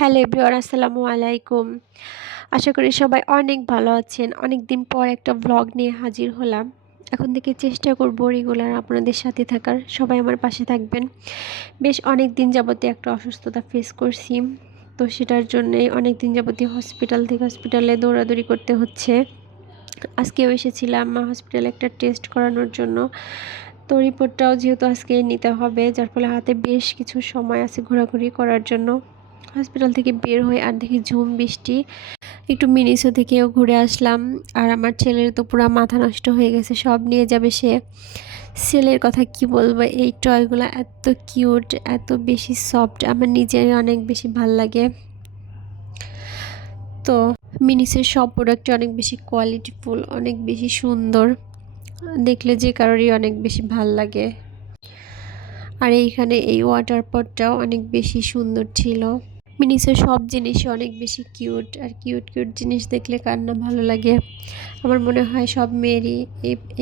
Hello everyone, আসসালামু আলাইকুম। আশা করি সবাই অনেক ভালো আছেন। অনেক দিন পর একটা ব্লগ নিয়ে হাজির হলাম। এখন থেকে চেষ্টা করব রেগুলার আপনাদের সাথে থাকার। সবাই আমার পাশে থাকবেন। বেশ অনেক দিন যাবতে একটা অসুস্থতা ফেস করছি, তো সেটার জন্যে অনেক দিন যাবতীয় হসপিটাল থেকে হসপিটালে দৌড়াদৌড়ি করতে হচ্ছে। আজকেও এসেছিলাম হসপিটালে একটা টেস্ট করানোর জন্য। তো রিপোর্টটাও যেহেতু আজকে নিতে হবে, যার ফলে হাতে বেশ কিছু সময় আছে ঘোরাঘুরি করার জন্য। হসপিটাল থেকে বের হয়ে আর দেখি ঝুম বৃষ্টি। একটু মিনিসো থেকেও ঘুরে আসলাম। আর আমার ছেলের তো পুরো মাথা নষ্ট হয়ে গেছে, সব নিয়ে যাবে সে। ছেলের কথা কি বলবো, এই টয়গুলো এত কিউট, এত বেশি সফট, আমার নিজেরই অনেক বেশি ভাল লাগে। তো মিনিসের সব প্রোডাক্টই অনেক বেশি কোয়ালিটিফুল, অনেক বেশি সুন্দর, দেখলে যে কারোরই অনেক বেশি ভাল লাগে। আর এইখানে এই ওয়াটার পটটাও অনেক বেশি সুন্দর ছিল। মিনিসের সব জিনিসই অনেক বেশি কিউট, আর কিউট কিউট জিনিস দেখলে কার না ভালো লাগে। আমার মনে হয় সব মেয়েরই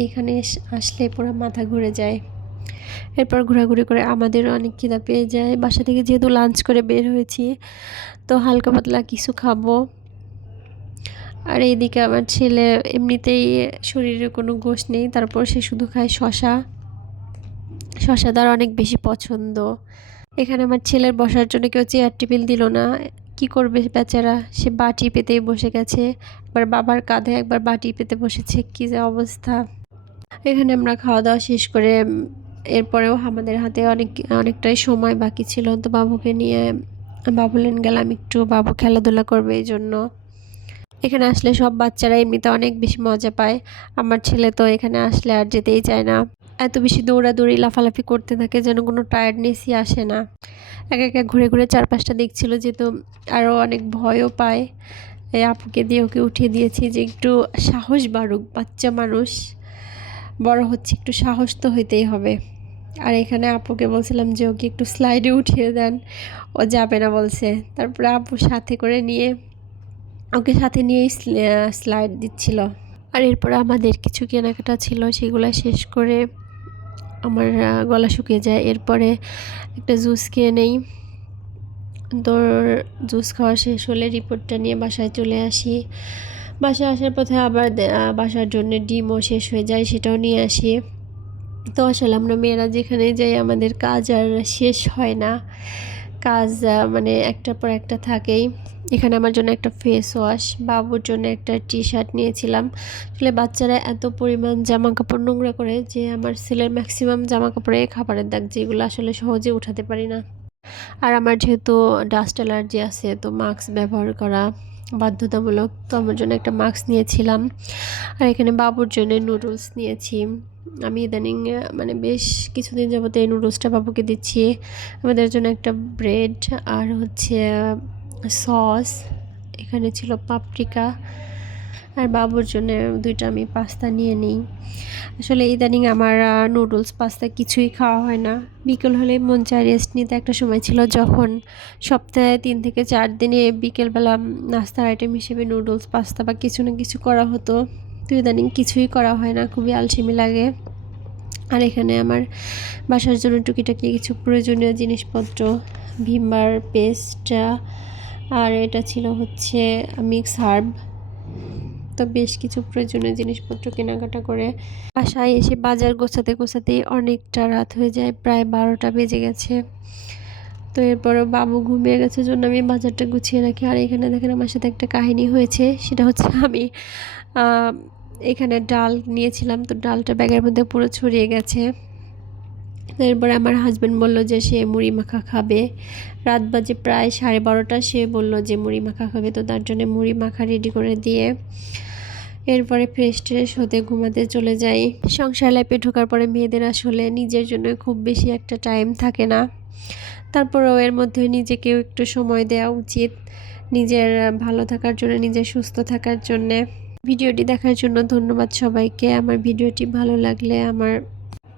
এইখানে আসলে পুরো মাথা ঘুরে যায়। এরপর ঘোরাঘুরি করে আমাদেরও অনেক খিদা পেয়ে যায়। বাসা থেকে যেহেতু লাঞ্চ করে বের হয়েছি, তো হালকা পাতলা কিছু খাবো। আর এইদিকে আমার ছেলে এমনিতেই শরীরে কোনো গোশ নেই, তারপর সে শুধু খায় শশা। শশা তার অনেক বেশি পছন্দ। এখানে আমার ছেলের বসার জন্য কেউ চেয়ার টেবিল দিল না। কি করবে বেচারা, সে বাটি পেতেই বসে গেছে। একবার বাবার কাঁধে একবার বাটি পেতে বসেছে, কি যে অবস্থা। এখানে আমরা খাওয়া দাওয়া শেষ করে এরপরেও আমাদের হাতে অনেকটাই সময় বাকি ছিল, তো বাবুকে নিয়ে বাবুলেন গেলাম একটু, বাবু খেলাধুলা করবে এই জন্য। এখানে আসলে সব বাচ্চারা এমনিতে অনেক বেশি মজা পায়। আমার ছেলে তো এখানে আসলে আর যেতেই চায় না, এত বেশি দৌড়াদৌড়ি লাফালাফি করতে থাকে যেন কোনো টায়ার্ডনেসই আসে না। একা একা ঘুরে ঘুরে চারপাশটা দেখছিল, যেহেতু আরও অনেক ভয়ও পায়। এই আপুকে দিয়ে ওকে উঠিয়ে দিয়েছি যে একটু সাহস বাড়ুক, বাচ্চা মানুষ বড় হচ্ছে, একটু সাহস তো হইতেই হবে। আর এখানে আপুকে বলছিলাম যে ওকে একটু স্লাইডে উঠিয়ে দেন, ও যাবে না বলছে। তারপরে আপু সাথে করে নিয়ে ওকে সাথে নিয়েই স্লাইড দিচ্ছিল। আর এরপরে আমাদের কিছু কেনাকাটা ছিল, সেগুলো শেষ করে আমার গলা শুকিয়ে যায়। এরপরে একটা জুস খেয়ে নেই। তোর জুস খাওয়া শেষ হলে রিপোর্টটা নিয়ে বাসায় চলে আসি। বাসায় আসার পথে আবার বাসার জন্য ডিমও শেষ হয়ে যায়, সেটাও নিয়ে আসি। তো আসলে আমরা মেয়েরা যেখানে যাই আমাদের কাজ আর শেষ হয় না, কাজ মানে একটার পর একটা থাকেই। এখানে আমার জন্য একটা ফেস ওয়াশ, বাবুর জন্য একটা টি শার্ট নিয়েছিলাম। আসলে বাচ্চারা এত পরিমাণ জামা কাপড় নোংরা করে যে আমার ছেলের ম্যাক্সিমাম জামা কাপড়ে খাবারের দাগ, যেগুলো আসলে সহজে উঠাতে পারি না। আর আমার যেহেতু ডাস্ট অ্যালার্জি আছে, তো মাস্ক ব্যবহার করা বাধ্যতামূলক, তো আমার জন্য একটা মাস্ক নিয়েছিলাম। আর এখানে বাবুর জন্য নুডলস নিয়েছি। আমি ইদানিং মানে বেশ কিছুদিন যাবত এই নুডলসটা বাবুকে দিচ্ছি। আমাদের জন্য একটা ব্রেড আর হচ্ছে সস, এখানে ছিল পাপরিকা। আর বাবুর জন্য দুইটা আমি পাস্তা নিয়ে নিই। আসলে ইদানিং আমার নুডলস পাস্তা কিছুই খাওয়া হয় না। বিকেল হলে মন চায় রেস্ট নিতে। একটা সময় ছিল যখন সপ্তাহে 3 থেকে 4 দিনে বিকেলবেলা নাস্তার আইটেম হিসেবে নুডলস পাস্তা বা কিছু না কিছু করা হতো। তো ইদানিং কিছুই করা হয় না, খুবই আলসেমি লাগে। আর এখানে আমার বাসার জন্য টুকিটাকি কিছু প্রয়োজনীয় জিনিসপত্র, ভিমবার পেস্ট, আর এটা ছিল হচ্ছে মিক্স হার্ব। তো বেশ কিছু প্রয়োজনীয় জিনিসপত্র কেনাকাটা করে বাসায় এসে বাজার গোছাতে গোছাতেই অনেকটা রাত হয়ে যায়, প্রায় 12টা বেজে গেছে। তো এরপরও বাবু ঘুমিয়ে গেছে জন্য আমি বাজারটা গুছিয়ে রাখি। আর এখানে দেখেন আমার সাথে একটা কাহিনী হয়েছে, সেটা হচ্ছে আমি এখানে ডাল নিয়েছিলাম, তো ডালটা ব্যাগের মধ্যে পুরো ছড়িয়ে গেছে। এরপরে আমার হাজব্যান্ড বলল যে সে মুড়ি মাখা খাবে। রাত বাজে প্রায় 12:30, সে বলল যে মুড়ি মাখা খাবে, তো তার জন্য মুড়ি মাখা রেডি করে দিয়ে এরপরে ফ্রেশ ট্রেশ হতে ঘুমাতে চলে যাই। সংসার লাইফে ঢোকার পরে মেয়েদের আসলে নিজের জন্য খুব বেশি একটা টাইম থাকে না, তারপরেও এর মধ্যে নিজেকেও একটু সময় দেওয়া উচিত, নিজের ভালো থাকার জন্য, নিজের সুস্থ থাকার জন্যে। ভিডিওটি দেখার জন্য ধন্যবাদ সবাইকে। আমার ভিডিওটি ভালো লাগলে আমার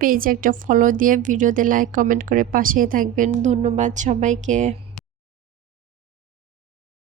পেজ একটা ফলো দিয়ে ভিডিওতে লাইক কমেন্ট করে পাশেই থাকবেন। ধন্যবাদ সবাইকে।